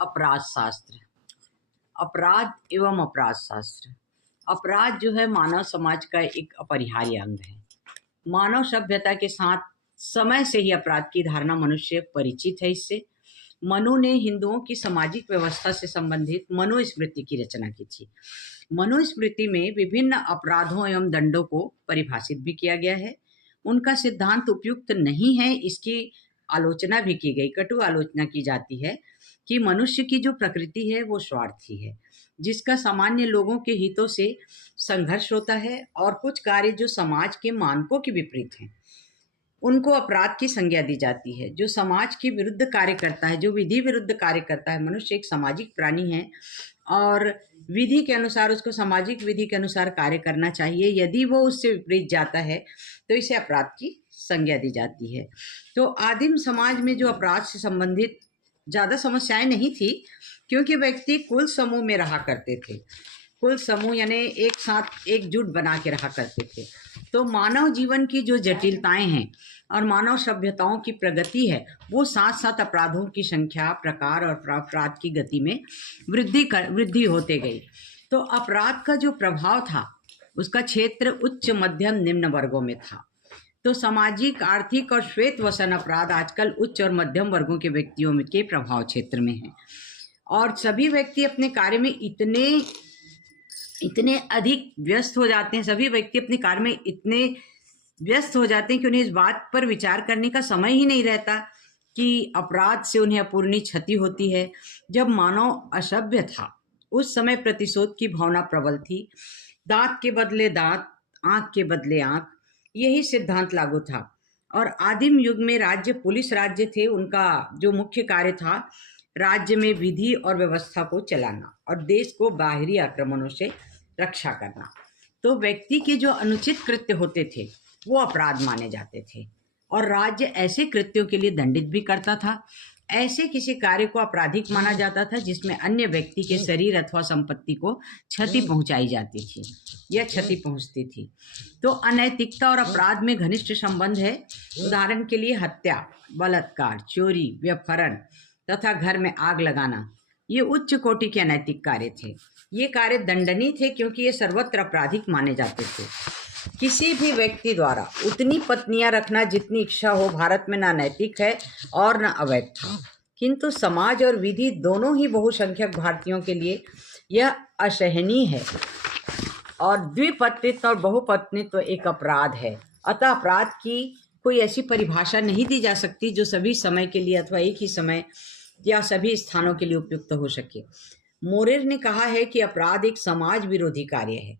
अपराध शास्त्र। अपराध एवं अपराध शास्त्र। अपराध जो है मानव समाज का एक अपरिहार्य अंग है। मानव सभ्यता के साथ समय से ही अपराध की धारणा मनुष्य परिचित है। इससे मनु ने हिंदुओं की सामाजिक व्यवस्था से संबंधित मनुस्मृति की रचना की थी। मनुस्मृति में विभिन्न अपराधों एवं दंडों को परिभाषित भी किया गया है। उनका सिद्धांत उपयुक्त नहीं है, इसकी आलोचना भी की गई, कटु आलोचना की जाती है कि मनुष्य की जो प्रकृति है वो स्वार्थी है, जिसका सामान्य लोगों के हितों से संघर्ष होता है और कुछ कार्य जो समाज के मानकों के विपरीत हैं उनको अपराध की संज्ञा दी जाती है। जो समाज के विरुद्ध कार्य करता है, जो विधि विरुद्ध कार्य करता है, मनुष्य एक सामाजिक प्राणी है और विधि के अनुसार उसको सामाजिक विधि के अनुसार कार्य करना चाहिए। यदि वो उससे विपरीत जाता है तो इसे अपराध की संज्ञा दी जाती है। तो आदिम समाज में जो अपराध से संबंधित ज़्यादा समस्याएं नहीं थी, क्योंकि व्यक्ति कुल समूह में रहा करते थे। कुल समूह यानी एक साथ एकजुट बना के रहा करते थे। तो मानव जीवन की जो जटिलताएं हैं और मानव सभ्यताओं की प्रगति है वो साथ साथ अपराधों की संख्या, प्रकार और अपराध की गति में वृद्धि होते गई। तो अपराध का जो प्रभाव था उसका क्षेत्र उच्च, मध्यम, निम्न वर्गों में था। तो सामाजिक, आर्थिक और श्वेत वसन अपराध आजकल उच्च और मध्यम वर्गों के व्यक्तियों के प्रभाव क्षेत्र में है और सभी व्यक्ति अपने कार्य में इतने अधिक व्यस्त हो जाते हैं, सभी व्यक्ति अपने कार्य में इतने व्यस्त हो जाते हैं कि उन्हें इस बात पर विचार करने का समय ही नहीं रहता कि अपराध से उन्हें अपूरणीय क्षति होती है। जब मानव असभ्य था उस समय प्रतिशोध की भावना प्रबल थी। दांत के बदले दांत, आंख के बदले आंख, यही सिद्धांत लागू था। और आदिम युग में राज्य, पुलिस राज्य थे, उनका जो मुख्य कार्य था राज्य में विधि और व्यवस्था को चलाना और देश को बाहरी आक्रमणों से रक्षा करना। तो व्यक्ति के जो अनुचित कृत्य होते थे वो अपराध माने जाते थे और राज्य ऐसे कृत्यों के लिए दंडित भी करता था। ऐसे किसी कार्य को आपराधिक माना जाता था जिसमें अन्य व्यक्ति के शरीर अथवा संपत्ति को क्षति पहुंचाई जाती थी या क्षति पहुंचती थी। तो अनैतिकता और अपराध में घनिष्ठ संबंध है। उदाहरण के लिए हत्या, बलात्कार, चोरी, व्यभिचार तथा घर में आग लगाना, ये उच्च कोटि के अनैतिक कार्य थे। ये कार्य दंडनीय थे क्योंकि ये सर्वत्र आपराधिक माने जाते थे। किसी भी व्यक्ति द्वारा उतनी पत्नियां रखना जितनी इच्छा हो भारत में ना नैतिक है और न अवैध था, किंतु समाज और विधि दोनों ही बहुसंख्यक भारतीयों के लिए यह असहनीय है और द्विपत्नित्व और बहुपत्नित्व एक अपराध है। अतः अपराध की कोई ऐसी परिभाषा नहीं दी जा सकती जो सभी समय के लिए अथवा एक ही समय या सभी स्थानों के लिए उपयुक्त हो सके। मोरेर ने कहा है कि अपराध एक समाज विरोधी कार्य है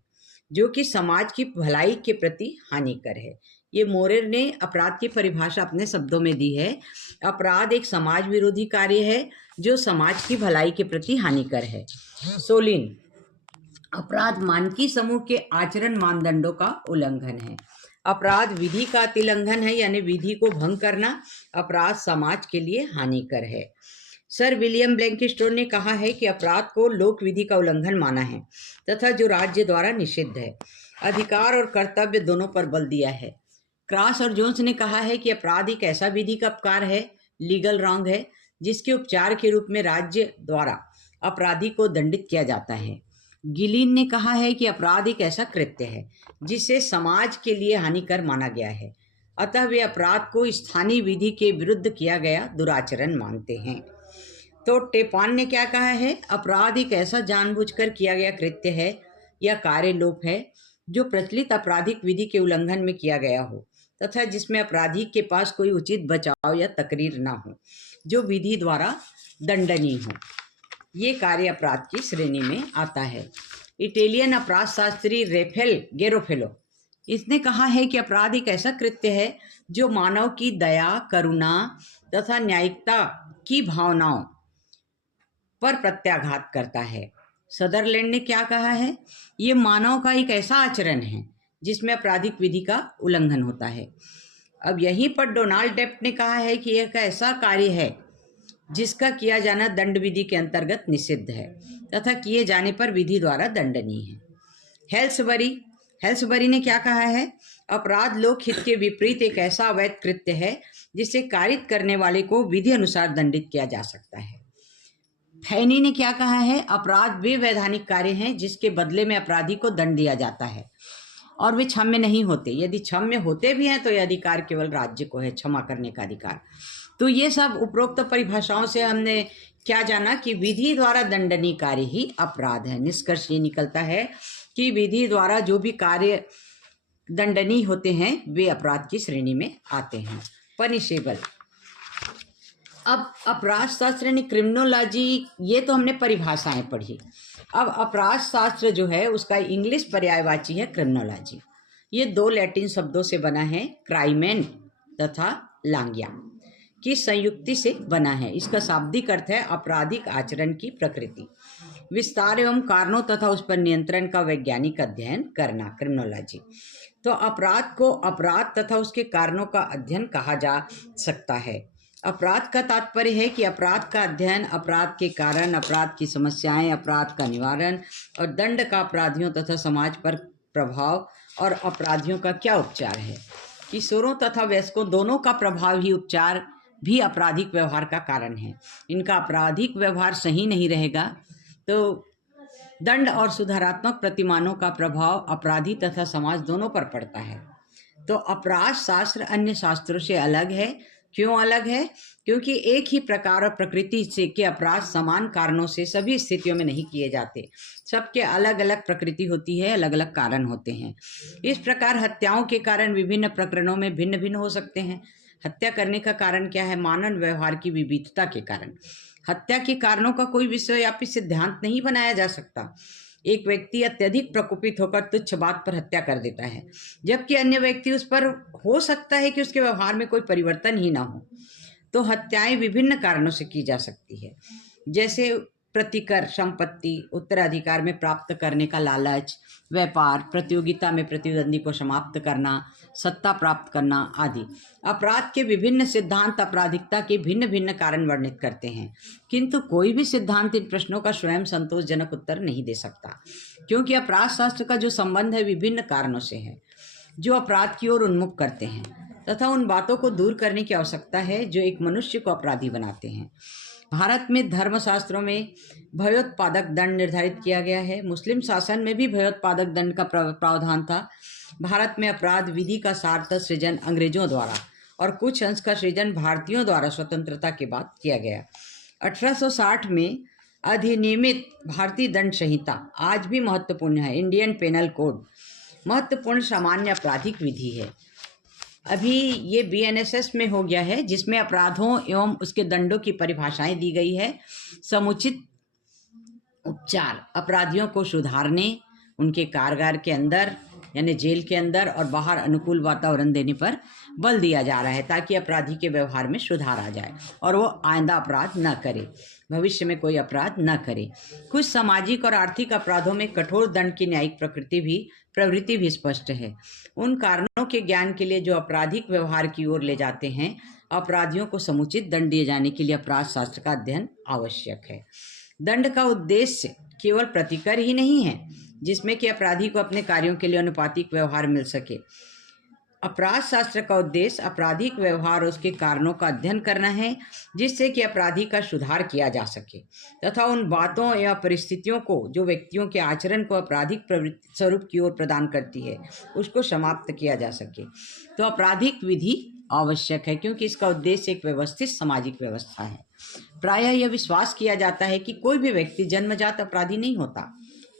जो कि समाज की भलाई के प्रति हानिकर है। ये मोरेर ने अपराध की परिभाषा अपने शब्दों में दी है। अपराध एक समाज विरोधी कार्य है जो समाज की भलाई के प्रति हानिकर है। सोलिन, अपराध मानकीय समूह के आचरण मानदंडों का उल्लंघन है। अपराध विधि का अतिलंघन है, यानी विधि को भंग करना अपराध समाज के लिए हानिकर है। सर विलियम ब्लैंकिस्टोन ने कहा है कि अपराध को लोक विधि का उल्लंघन माना है तथा जो राज्य द्वारा निषिद्ध है। अधिकार और कर्तव्य दोनों पर बल दिया है। क्रॉस और जोन्स ने कहा है कि अपराध एक ऐसा विधि का अपकार है, लीगल रॉन्ग है, जिसके उपचार के रूप में राज्य द्वारा अपराधी को दंडित किया जाता है। गिलिन ने कहा है कि अपराध एक ऐसा कृत्य है जिसे समाज के लिए हानिकर माना गया है, अतः वे अपराध को स्थानीय विधि के विरुद्ध किया गया दुराचरण मानते हैं। तो टेपान ने क्या कहा है? अपराध एक ऐसा जानबूझकर किया गया कृत्य है या कार्यलोप है जो प्रचलित आपराधिक विधि के उल्लंघन में किया गया हो तथा जिसमें अपराधी के पास कोई उचित बचाव या तकरीर ना हो, जो विधि द्वारा दंडनीय हो। ये कार्य अपराध की श्रेणी में आता है। इटालियन अपराध शास्त्री रेफेल गेरोफेलो, इसने कहा है कि अपराध एक ऐसा कृत्य है जो मानव की दया, करुणा तथा न्यायिकता की भावनाओं पर प्रत्याघात करता है। सदरलैंड ने क्या कहा है? ये मानव का एक ऐसा आचरण है जिसमें आपराधिक विधि का उल्लंघन होता है। अब यहीं पर डोनाल्ड डेप्ट ने कहा है कि एक ऐसा कार्य है जिसका किया जाना दंड विधि के अंतर्गत निषिद्ध है तथा किए जाने पर विधि द्वारा दंडनीय है। हेल्सबरी ने क्या कहा है? अपराध लोकहित के विपरीत एक ऐसा अवैध कृत्य है जिसे कारित करने वाले को विधि अनुसार दंडित किया जा सकता है। फैनी ने क्या कहा है, अपराध वे वैधानिक कार्य हैं जिसके बदले में अपराधी को दंड दिया जाता है और वे क्षम्य नहीं होते। यदि क्षम्य होते भी हैं तो यह अधिकार केवल राज्य को है, क्षमा करने का अधिकार। तो ये सब उपरोक्त परिभाषाओं से हमने क्या जाना कि विधि द्वारा दंडनीय कार्य ही अपराध है। निष्कर्ष ये निकलता है कि विधि द्वारा जो भी कार्य दंडनीय होते हैं वे अपराध की श्रेणी में आते हैं, पनिशेबल। अब अपराध शास्त्र यानी क्रिमिनोलॉजी, ये तो हमने परिभाषाएं पढ़ी। अब अपराध शास्त्र जो है उसका इंग्लिश पर्यायवाची है क्रिमिनोलॉजी। ये दो लैटिन शब्दों से बना है, क्राइमेन तथा लांगिया की संयुक्ति से बना है। इसका शाब्दिक अर्थ है आपराधिक आचरण की प्रकृति, विस्तार एवं कारणों तथा उस पर नियंत्रण का वैज्ञानिक अध्ययन करना, क्रिमिनोलॉजी। तो अपराध को अपराध तथा उसके कारणों का अध्ययन कहा जा सकता है। अपराध का तात्पर्य है कि अपराध का अध्ययन, अपराध के कारण, अपराध की समस्याएं, अपराध का निवारण और दंड का अपराधियों तथा समाज पर प्रभाव और अपराधियों का क्या उपचार है। किशोरों तथा वयस्कों दोनों का प्रभाव ही उपचार भी आपराधिक व्यवहार का कारण है। इनका आपराधिक व्यवहार सही नहीं रहेगा तो दंड और सुधारात्मक प्रतिमानों का प्रभाव अपराधी तथा समाज दोनों पर पड़ता है। तो अपराध शास्त्र अन्य शास्त्रों से अलग है। क्यों अलग है? क्योंकि एक ही प्रकार और प्रकृति से के अपराध समान कारणों से सभी स्थितियों में नहीं किए जाते। सबके अलग अलग प्रकृति होती है, अलग अलग कारण होते हैं। इस प्रकार हत्याओं के कारण विभिन्न प्रकरणों में भिन्न भिन्न हो सकते हैं। हत्या करने का कारण क्या है? मानव व्यवहार की विविधता के कारण। हत्या के कारणों का कोई विश्वव्यापी सिद्धांत नहीं बनाया जा सकता। एक व्यक्ति अत्यधिक प्रकोपित होकर तुच्छ बात पर हत्या कर देता है, जबकि अन्य व्यक्ति उस पर हो सकता है कि उसके व्यवहार में कोई परिवर्तन ही ना हो। तो हत्याएं विभिन्न कारणों से की जा सकती है, जैसे प्रतिकर, संपत्ति, उत्तराधिकार में प्राप्त करने का लालच, व्यापार, प्रतियोगिता में प्रतिद्वंदी को समाप्त करना, सत्ता प्राप्त करना आदि। अपराध के विभिन्न सिद्धांत आपराधिकता के भिन्न भिन्न कारण वर्णित करते हैं, किंतु कोई भी सिद्धांत इन प्रश्नों का स्वयं संतोषजनक उत्तर नहीं दे सकता, क्योंकि अपराध शास्त्र का जो संबंध है विभिन्न कारणों से है जो अपराध की ओर उन्मुख करते हैं तथा उन बातों को दूर करने की आवश्यकता है जो एक मनुष्य को अपराधी बनाते हैं। भारत में धर्मशास्त्रों में भयोत्पादक दंड निर्धारित किया गया है। मुस्लिम शासन में भी भयोत्पादक दंड का प्रावधान था। भारत में अपराध विधि का सार्थ सृजन अंग्रेजों द्वारा और कुछ अंश का सृजन भारतीयों द्वारा स्वतंत्रता के बाद किया गया। 1860 में अधिनियमित भारतीय दंड संहिता आज भी महत्वपूर्ण है। इंडियन पेनल कोड महत्वपूर्ण सामान्य आपराधिक विधि है। अभी ये BNSS में हो गया है, जिसमें अपराधों एवं उसके दंडों की परिभाषाएं दी गई है। समुचित उपचार, अपराधियों को सुधारने, उनके कारागार के अंदर यानी जेल के अंदर और बाहर अनुकूल वातावरण देने पर बल दिया जा रहा है, ताकि अपराधी के व्यवहार में सुधार आ जाए और वो आइंदा अपराध न करे, भविष्य में कोई अपराध न करे। कुछ सामाजिक और आर्थिक अपराधों में कठोर दंड की न्यायिक प्रवृत्ति भी स्पष्ट है। उन कारणों के ज्ञान के लिए जो आपराधिक व्यवहार की ओर ले जाते हैं, अपराधियों को समुचित दंड दिए जाने के लिए अपराध शास्त्र का अध्ययन आवश्यक है। दंड का उद्देश्य केवल प्रतिकर ही नहीं है, जिसमें कि अपराधी को अपने कार्यों के लिए अनुपातिक व्यवहार मिल सके। अपराध शास्त्र का उद्देश्य आपराधिक व्यवहार और उसके कारणों का अध्ययन करना है, जिससे कि अपराधी का सुधार किया जा सके तथा उन बातों या परिस्थितियों को जो व्यक्तियों के आचरण को आपराधिक प्रवृत्ति स्वरूप की ओर प्रदान करती है, उसको समाप्त किया जा सके। तो आपराधिक विधि आवश्यक है, क्योंकि इसका उद्देश्य एक व्यवस्थित सामाजिक व्यवस्था है। प्रायः यह विश्वास किया जाता है कि कोई भी व्यक्ति जन्मजात अपराधी नहीं होता,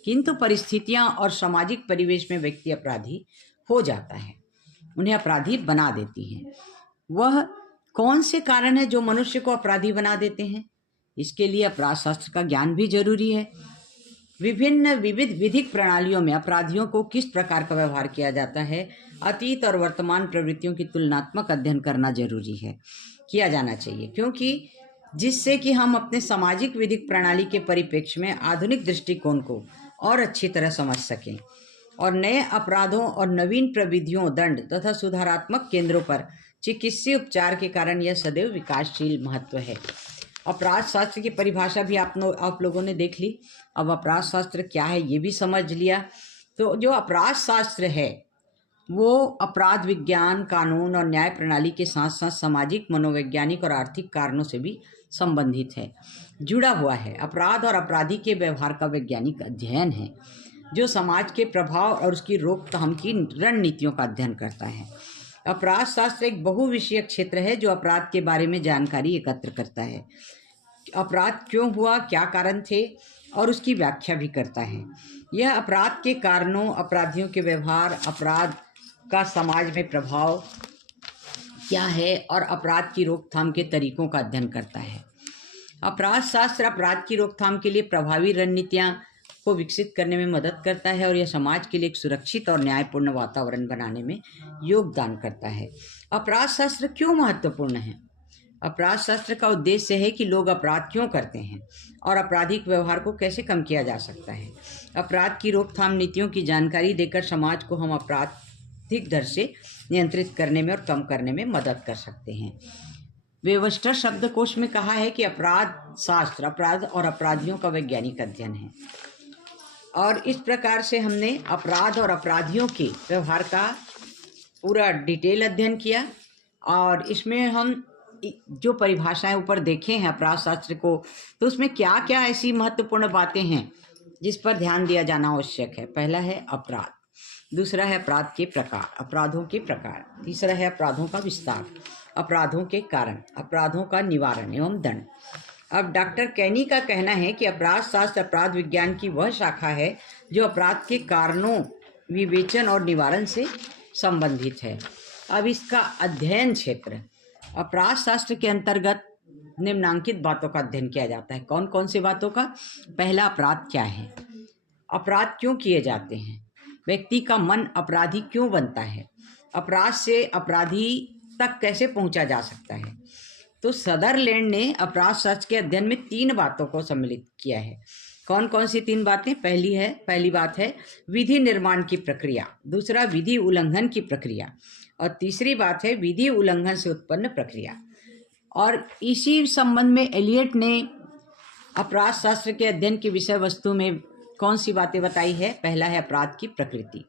किंतु परिस्थितियां और सामाजिक परिवेश में व्यक्ति अपराधी हो जाता है, उन्हें अपराधी बना देती हैं। वह कौन से कारण है जो मनुष्य को अपराधी बना देते हैं? इसके लिए अपराध शास्त्र का ज्ञान भी जरूरी है। विविध विधिक प्रणालियों में अपराधियों को किस प्रकार का व्यवहार किया जाता है, अतीत और वर्तमान प्रवृत्तियों की तुलनात्मक अध्ययन करना जरूरी है, किया जाना चाहिए, क्योंकि जिससे कि हम अपने सामाजिक विधिक प्रणाली के परिप्रेक्ष्य में आधुनिक दृष्टिकोण को और अच्छी तरह समझ सकें और नए अपराधों और नवीन प्रविधियों, दंड तथा सुधारात्मक केंद्रों पर चिकित्सीय उपचार के कारण यह सदैव विकासशील महत्व है। अपराध शास्त्र की परिभाषा भी आप लोगों ने देख ली। अब अपराध शास्त्र क्या है ये भी समझ लिया। तो जो अपराध शास्त्र है वो अपराध विज्ञान, कानून और न्याय प्रणाली के साथ साथ सामाजिक, मनोवैज्ञानिक और आर्थिक कारणों से भी संबंधित है, जुड़ा हुआ है। अपराध और अपराधी के व्यवहार का वैज्ञानिक अध्ययन है जो समाज के प्रभाव और उसकी रोकथाम की रणनीतियों का अध्ययन करता है। अपराध शास्त्र एक बहुविषयक क्षेत्र है जो अपराध के बारे में जानकारी एकत्र करता है। अपराध क्यों हुआ, क्या कारण थे, और उसकी व्याख्या भी करता है। यह अपराध के कारणों, अपराधियों के व्यवहार, अपराध का समाज में प्रभाव क्या है और अपराध की रोकथाम के तरीकों का अध्ययन करता है। अपराध शास्त्र अपराध की रोकथाम के लिए प्रभावी रणनीतियाँ को विकसित करने में मदद करता है और यह समाज के लिए एक सुरक्षित और न्यायपूर्ण वातावरण बनाने में योगदान करता है। अपराध शास्त्र क्यों महत्वपूर्ण है? अपराध शास्त्र का उद्देश्य है कि लोग अपराध क्यों करते हैं और आपराधिक व्यवहार को कैसे कम किया जा सकता है। अपराध की रोकथाम नीतियों की जानकारी देकर समाज को हम आपराधिक दर से नियंत्रित करने में और कम करने में मदद कर सकते हैं। वेबस्टर शब्दकोश में कहा है कि अपराध शास्त्र अपराध और अपराधियों का वैज्ञानिक अध्ययन है। और इस प्रकार से हमने अपराध और अपराधियों के व्यवहार का पूरा डिटेल अध्ययन किया और इसमें हम जो परिभाषाएं ऊपर देखे हैं अपराध शास्त्र को, तो उसमें क्या क्या ऐसी महत्वपूर्ण बातें हैं जिस पर ध्यान दिया जाना आवश्यक है। पहला है अपराध, दूसरा है अपराध के प्रकार, अपराधों के प्रकार, तीसरा है अपराधों का विस्तार, अपराधों के कारण, अपराधों का निवारण एवं दंड। अब डॉक्टर कैनी का कहना है कि अपराध शास्त्र अपराध विज्ञान की वह शाखा है जो अपराध के कारणों, विवेचन और निवारण से संबंधित है। अब इसका अध्ययन क्षेत्र अपराध शास्त्र के अंतर्गत निम्नांकित बातों का अध्ययन किया जाता है। कौन कौन सी बातों का? पहला, अपराध क्या है, अपराध क्यों किए जाते हैं, व्यक्ति का मन अपराधी क्यों बनता है, अपराध से अपराधी तक कैसे पहुंचा जा सकता है। तो सदरलैंड ने अपराध शास्त्र के अध्ययन में 3 बातों को सम्मिलित किया है। कौन कौन सी 3 बातें? पहली बात है विधि निर्माण की प्रक्रिया, दूसरा विधि उल्लंघन की प्रक्रिया और तीसरी बात है विधि उल्लंघन से उत्पन्न प्रक्रिया। और इसी संबंध में एलियट ने अपराध शास्त्र के अध्ययन की विषय वस्तु में कौन सी बातें बताई है? पहला है अपराध की प्रकृति,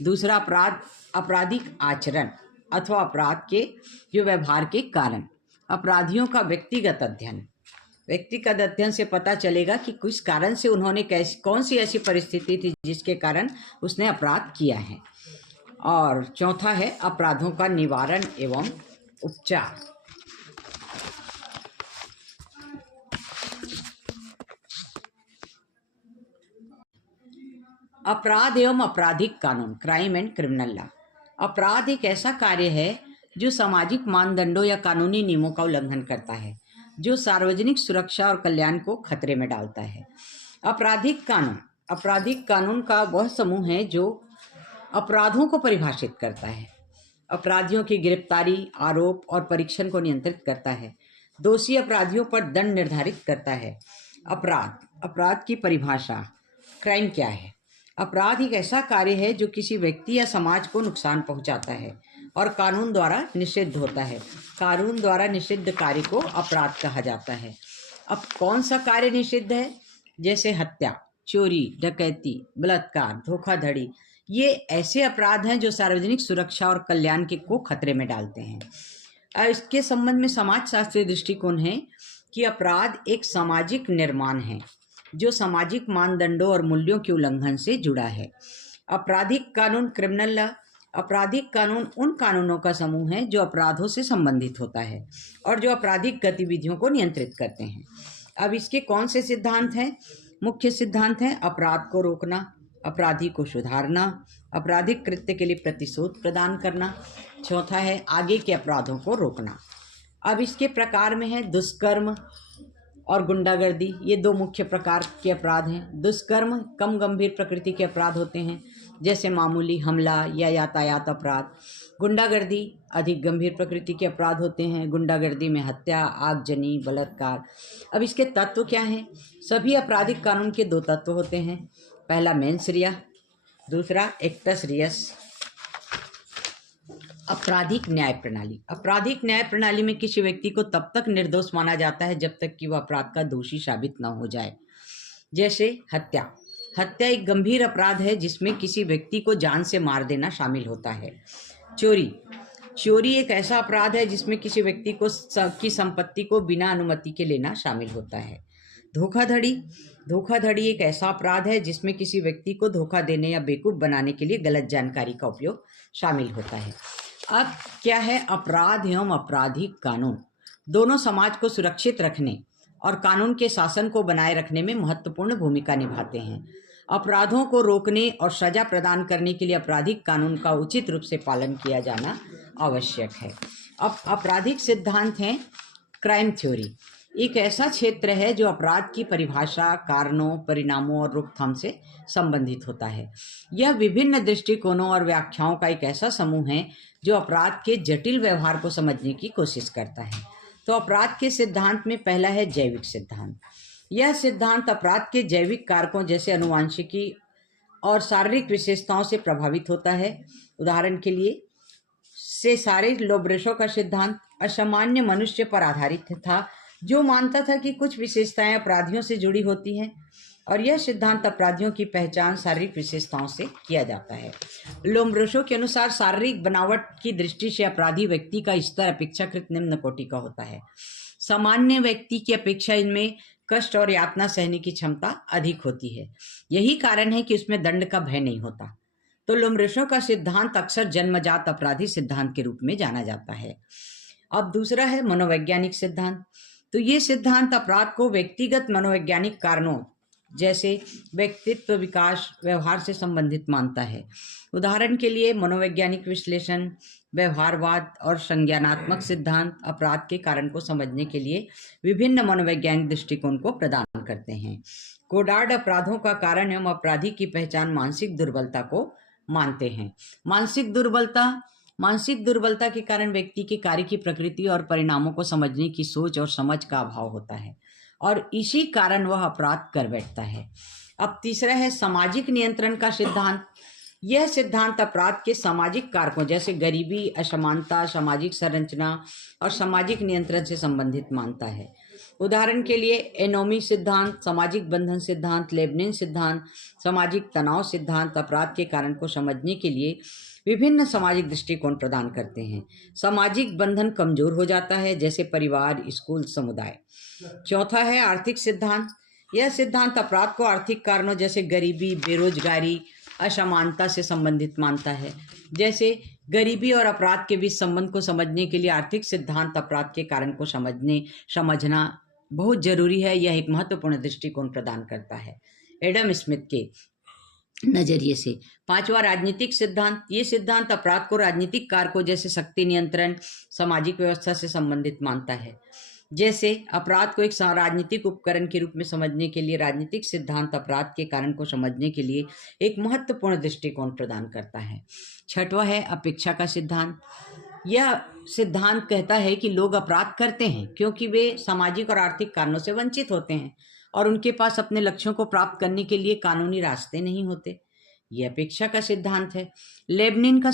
दूसरा आपराधिक आचरण अथवा अपराध के जो व्यवहार के कारण, अपराधियों का व्यक्तिगत अध्ययन से पता चलेगा कि किस कारण से उन्होंने कौन सी ऐसी परिस्थिति थी जिसके कारण उसने अपराध किया है। और चौथा है अपराधों का निवारण एवं उपचार। अपराध एवं आपराधिक कानून, क्राइम एंड क्रिमिनल लॉ। अपराध एक ऐसा कार्य है जो सामाजिक मानदंडों या कानूनी नियमों का उल्लंघन करता है, जो सार्वजनिक सुरक्षा और कल्याण को खतरे में डालता है। आपराधिक कानून का वह समूह है जो अपराधों को परिभाषित करता है, अपराधियों की गिरफ्तारी, आरोप और परीक्षण को नियंत्रित करता है, दोषी अपराधियों पर दंड निर्धारित करता है। अपराध की परिभाषा। क्राइम क्या है? अपराध एक ऐसा कार्य है जो किसी व्यक्ति या समाज को नुकसान पहुंचाता है और कानून द्वारा निषिद्ध होता है। कानून द्वारा निषिद्ध कार्य को अपराध कहा जाता है। अब कौन सा कार्य निषिद्ध है? जैसे हत्या, चोरी, डकैती, बलात्कार, धोखाधड़ी, ये ऐसे अपराध हैं जो सार्वजनिक सुरक्षा और कल्याण को खतरे में डालते हैं। इसके संबंध में समाजशास्त्रीय दृष्टिकोण है कि अपराध एक सामाजिक निर्माण है जो सामाजिक मानदंडों और मूल्यों के उल्लंघन से जुड़ा है। आपराधिक कानून, क्रिमिनल लॉ। आपराधिक कानून उन कानूनों का समूह है जो अपराधों से संबंधित होता है और जो आपराधिक गतिविधियों को नियंत्रित करते हैं। अब इसके कौन से सिद्धांत हैं? मुख्य सिद्धांत हैं अपराध को रोकना, अपराधी को सुधारना, आपराधिक कृत्य के लिए प्रतिशोध प्रदान करना, चौथा है आगे के अपराधों को रोकना। अब इसके प्रकार में है दुष्कर्म और गुंडागर्दी, ये 2 मुख्य प्रकार के अपराध हैं। दुष्कर्म कम गंभीर प्रकृति के अपराध होते हैं जैसे मामूली हमला या यातायात अपराध। गुंडागर्दी अधिक गंभीर प्रकृति के अपराध होते हैं। गुंडागर्दी में हत्या, आगजनी, बलात्कार। अब इसके तत्व क्या हैं? सभी आपराधिक कानून के 2 तत्व होते हैं। पहला मेंस रिया, दूसरा एक्टस रियस। आपराधिक न्याय प्रणाली। आपराधिक न्याय प्रणाली में किसी व्यक्ति को तब तक निर्दोष माना जाता है जब तक कि वह अपराध का दोषी साबित न हो जाए। जैसे हत्या, हत्या एक गंभीर अपराध है जिसमें किसी व्यक्ति को जान से मार देना शामिल होता है। चोरी एक ऐसा अपराध है जिसमें किसी व्यक्ति की संपत्ति को बिना अनुमति के लेना शामिल होता है। धोखाधड़ी एक ऐसा अपराध है जिसमें किसी व्यक्ति को धोखा देने या बेवकूफ बनाने के लिए गलत जानकारी का उपयोग शामिल होता है। अब क्या है, अपराध एवं आपराधिक कानून दोनों समाज को सुरक्षित रखने और कानून के शासन को बनाए रखने में महत्वपूर्ण भूमिका निभाते हैं। अपराधों को रोकने और सजा प्रदान करने के लिए आपराधिक कानून का उचित रूप से पालन किया जाना आवश्यक है। अब आपराधिक सिद्धांत हैं क्राइम थ्योरी। एक ऐसा क्षेत्र है जो अपराध की परिभाषा, कारणों, परिणामों और रोकथाम से संबंधित होता है। यह विभिन्न दृष्टिकोणों और व्याख्याओं का एक ऐसा समूह है जो अपराध के जटिल व्यवहार को समझने की कोशिश करता है। तो अपराध के सिद्धांत में पहला है जैविक सिद्धांत। यह सिद्धांत अपराध के जैविक कारकों जैसे आनुवंशिकी और शारीरिक विशेषताओं से प्रभावित होता है। उदाहरण के लिए सेसारे लोब्रेशो का सिद्धांत असामान्य मनुष्य पर आधारित था, जो मानता था कि कुछ विशेषताएं अपराधियों से जुड़ी होती हैं और यह सिद्धांत अपराधियों की पहचान शारीरिक विशेषताओं से किया जाता है। लोम्ब्रोसो के अनुसार शारीरिक बनावट की दृष्टि से अपराधी व्यक्ति का स्तर अपेक्षाकृत निम्न कोटि का होता है। सामान्य व्यक्ति की अपेक्षा इनमें कष्ट और यातना सहने की क्षमता अधिक होती है। यही कारण है कि उसमें दंड का भय नहीं होता। तो लोम्ब्रोसो का सिद्धांत अक्सर जन्मजात अपराधी सिद्धांत के रूप में जाना जाता है। अब दूसरा है मनोवैज्ञानिक सिद्धांत। तो ये सिद्धांत अपराध को व्यक्तिगत मनोवैज्ञानिक कारणों जैसे व्यक्तित्व विकास, व्यवहार से संबंधित मानता है। उदाहरण के लिए मनोवैज्ञानिक विश्लेषण, व्यवहारवाद और संज्ञानात्मक सिद्धांत अपराध के कारण को समझने के लिए विभिन्न मनोवैज्ञानिक दृष्टिकोण को प्रदान करते हैं। गोडार्ड अपराधों का कारण एवं अपराधी की पहचान मानसिक दुर्बलता को मानते हैं। मानसिक दुर्बलता के कारण व्यक्ति के कार्य की प्रकृति और परिणामों को समझने की सोच और समझ का अभाव होता है और इसी कारण वह अपराध कर बैठता है। अब तीसरा है सामाजिक नियंत्रण का सिद्धांत। यह सिद्धांत अपराध के सामाजिक कारकों जैसे गरीबी, असमानता, सामाजिक संरचना और सामाजिक नियंत्रण से संबंधित मानता है। उदाहरण के लिए एनोमी सिद्धांत, सामाजिक बंधन सिद्धांत, लेबनिन सिद्धांत, सामाजिक तनाव सिद्धांत अपराध के कारण को समझने के लिए विभिन्न सामाजिक दृष्टिकोण प्रदान करते हैं। सामाजिक बंधन कमजोर हो जाता है जैसे परिवार, स्कूल, समुदाय। चौथा है आर्थिक सिद्धांत। यह सिद्धांत अपराध को आर्थिक कारणों जैसे गरीबी, बेरोजगारी, असमानता से संबंधित मानता है। जैसे गरीबी और अपराध के बीच संबंध को समझने के लिए आर्थिक सिद्धांत अपराध के कारण को समझना बहुत जरूरी है। यह एक महत्वपूर्ण दृष्टिकोण प्रदान करता है एडम स्मिथ के नजरिए से। पांचवा राजनीतिक सिद्धांत। ये सिद्धांत अपराध को राजनीतिक कारकों जैसे शक्ति नियंत्रण, सामाजिक व्यवस्था से संबंधित मानता है। जैसे अपराध को एक राजनीतिक उपकरण के रूप में समझने के लिए राजनीतिक सिद्धांत अपराध के कारण को समझने के लिए एक महत्वपूर्ण दृष्टिकोण प्रदान करता है। छठवां है अपेक्षा का सिद्धांत। यह सिद्धांत कहता है कि लोग अपराध करते हैं क्योंकि वे सामाजिक और आर्थिक कारणों से वंचित होते हैं और उनके पास अपने लक्ष्यों को प्राप्त करने के लिए कानूनी रास्ते नहीं होते। यह अपेक्षा का सिद्धांत है। लेबलिंग का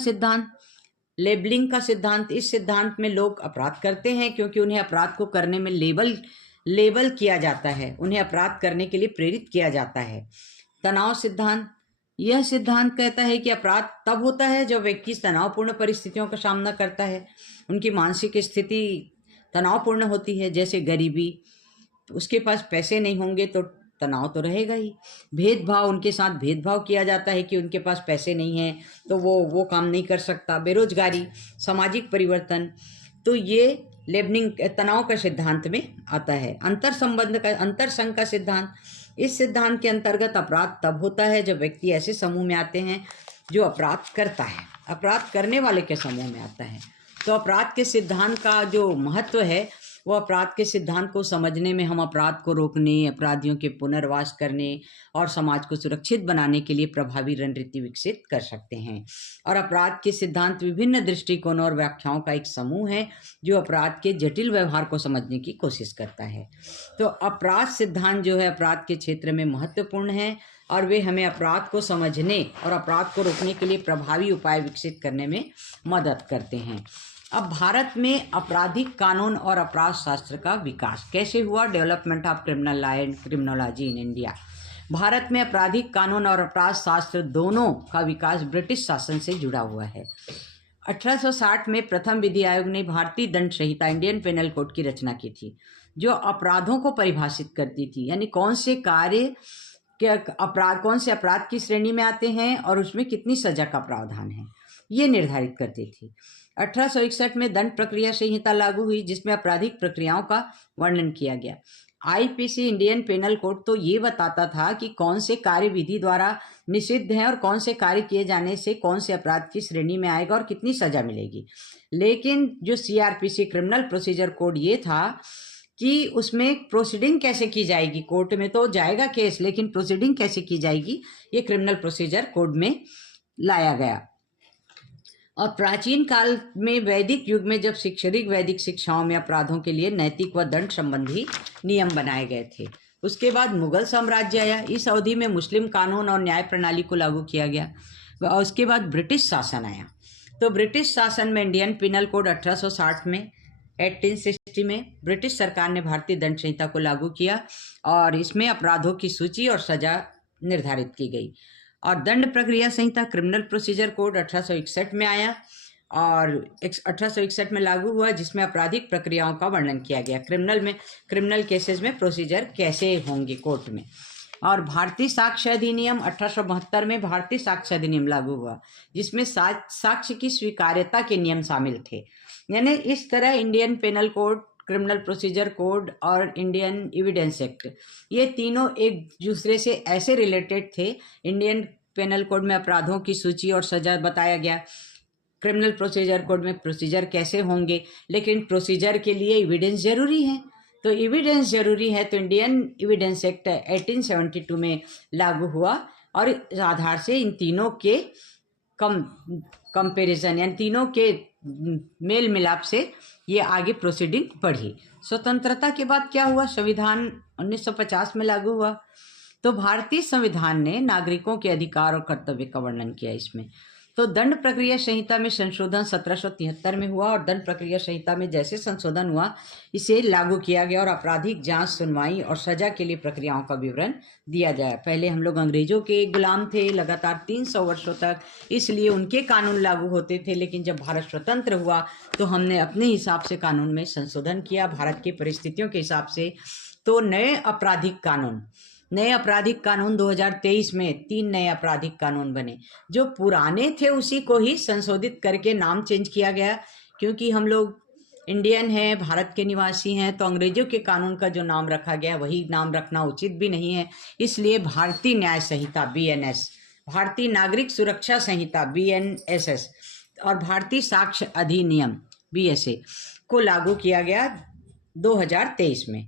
सिद्धांत। इस सिद्धांत में लोग अपराध करते हैं क्योंकि उन्हें अपराध को करने में लेबल किया जाता है, उन्हें अपराध करने के लिए प्रेरित किया जाता है। तनाव सिद्धांत। यह सिद्धांत कहता है कि अपराध तब होता है जब व्यक्ति तनावपूर्ण परिस्थितियों का सामना करता है, उनकी मानसिक स्थिति तनावपूर्ण होती है। जैसे गरीबी, उसके पास पैसे नहीं होंगे तो तनाव तो रहेगा ही। भेदभाव, उनके साथ भेदभाव किया जाता है कि उनके पास पैसे नहीं हैं तो वो काम नहीं कर सकता। बेरोजगारी, सामाजिक परिवर्तन, तो ये लेबनिंग तनाव का सिद्धांत में आता है। अंतरसंघ का सिद्धांत। इस सिद्धांत के अंतर्गत अपराध तब होता है जब व्यक्ति ऐसे समूह में आते हैं जो अपराध करता है, अपराध करने वाले के समूह में आता है। तो अपराध के सिद्धांत का जो महत्व है वो अपराध के सिद्धांत को समझने में हम अपराध को रोकने, अपराधियों के पुनर्वास करने और समाज को सुरक्षित बनाने के लिए प्रभावी रणनीति विकसित कर सकते हैं। और अपराध के सिद्धांत विभिन्न दृष्टिकोणों और व्याख्याओं का एक समूह है जो अपराध के जटिल व्यवहार को समझने की कोशिश करता है। तो अपराध सिद्धांत जो है अपराध के क्षेत्र में महत्वपूर्ण है और वे हमें अपराध को समझने और अपराध को रोकने के लिए प्रभावी उपाय विकसित करने में मदद करते हैं। अब भारत में आपराधिक कानून और अपराध शास्त्र का विकास कैसे हुआ? Development of criminal law and criminology in India. Bharat में आपराधिक कानून और अपराध शास्त्र दोनों का विकास ब्रिटिश शासन से जुड़ा हुआ है। 1860 में प्रथम विधि आयोग ने भारतीय दंड संहिता इंडियन पेनल कोड की रचना की थी, जो अपराधों को परिभाषित करती थी, यानी कौन से अपराध की श्रेणी में आते हैं और उसमें कितनी सजा का प्रावधान है, ये निर्धारित करती थी। 1861 में दंड प्रक्रिया संहिता लागू हुई, जिसमें आपराधिक प्रक्रियाओं का वर्णन किया गया। आईपीसी इंडियन पेनल कोड तो ये बताता था कि कौन से कार्य विधि द्वारा निषिद्ध हैं और कौन से कार्य किए जाने से कौन से अपराध की श्रेणी में आएगा और कितनी सजा मिलेगी। लेकिन जो सीआरपीसी क्रिमिनल प्रोसीजर कोड ये था कि उसमें प्रोसीडिंग कैसे की जाएगी, कोर्ट में तो जाएगा केस, लेकिन प्रोसीडिंग कैसे की जाएगी ये क्रिमिनल प्रोसीजर कोड में लाया गया। और प्राचीन काल में वैदिक युग में जब शिक्षरिक वैदिक शिक्षाओं में अपराधों के लिए नैतिक व दंड संबंधी नियम बनाए गए थे। उसके बाद मुगल साम्राज्य आया। इस अवधि में मुस्लिम कानून और न्याय प्रणाली को लागू किया गया और उसके बाद ब्रिटिश शासन आया। तो ब्रिटिश शासन में इंडियन पिनल कोड 1860 में 1860 में ब्रिटिश सरकार ने भारतीय दंड संहिता को लागू किया और इसमें अपराधों की सूची और सजा निर्धारित की गई। और दंड प्रक्रिया संहिता क्रिमिनल प्रोसीजर कोड 1861 में आया और 1861 में लागू हुआ, जिसमें आपराधिक प्रक्रियाओं का वर्णन किया गया। क्रिमिनल केसेस में प्रोसीजर कैसे होंगे कोर्ट में। और भारतीय साक्ष्य अधिनियम 1872 में भारतीय साक्ष्य अधिनियम लागू हुआ, जिसमें साक्ष्य की स्वीकार्यता के नियम शामिल थे। यानी इस तरह Indian penal code, criminal procedure code और इंडियन एविडेंस एक्ट, ये तीनों एक दूसरे से ऐसे रिलेटेड थे। इंडियन पेनल कोड में अपराधों की सूची और सजा बताया गया, क्रिमिनल प्रोसीजर कोड में प्रोसीजर कैसे होंगे, लेकिन प्रोसीजर के लिए एविडेंस जरूरी है। तो एविडेंस जरूरी है तो इंडियन एविडेंस एक्ट 1872 में लागू हुआ और इस आधार से इन तीनों के कंपैरिजन यानी तीनों के मेल मिलाप से ये आगे प्रोसीडिंग बढ़ी। स्वतंत्रता के बाद क्या हुआ, संविधान 1950 में लागू हुआ। तो भारतीय संविधान ने नागरिकों के अधिकार और कर्तव्य का वर्णन किया इसमें। तो दंड प्रक्रिया संहिता में संशोधन 1773 में हुआ और दंड प्रक्रिया संहिता में जैसे संशोधन हुआ इसे लागू किया गया और आपराधिक जांच, सुनवाई और सजा के लिए प्रक्रियाओं का विवरण दिया जाए। पहले हम लोग अंग्रेजों के गुलाम थे लगातार 300 वर्षों तक, इसलिए उनके कानून लागू होते थे। लेकिन जब भारत स्वतंत्र हुआ तो हमने अपने हिसाब से कानून में संशोधन किया भारत की परिस्थितियों के हिसाब से। तो नए आपराधिक कानून 2023 में 3 नए आपराधिक कानून बने। जो पुराने थे उसी को ही संशोधित करके नाम चेंज किया गया, क्योंकि हम लोग इंडियन हैं, भारत के निवासी हैं, तो अंग्रेजों के कानून का जो नाम रखा गया वही नाम रखना उचित भी नहीं है। इसलिए भारतीय न्याय संहिता BNS, भारतीय नागरिक सुरक्षा संहिता BNSS और भारतीय साक्ष्य अधिनियम BSA को लागू किया गया 2023 में,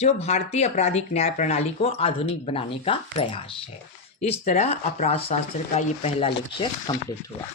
जो भारतीय आपराधिक न्याय प्रणाली को आधुनिक बनाने का प्रयास है। इस तरह अपराध शास्त्र का ये पहला लेक्चर कंप्लीट हुआ।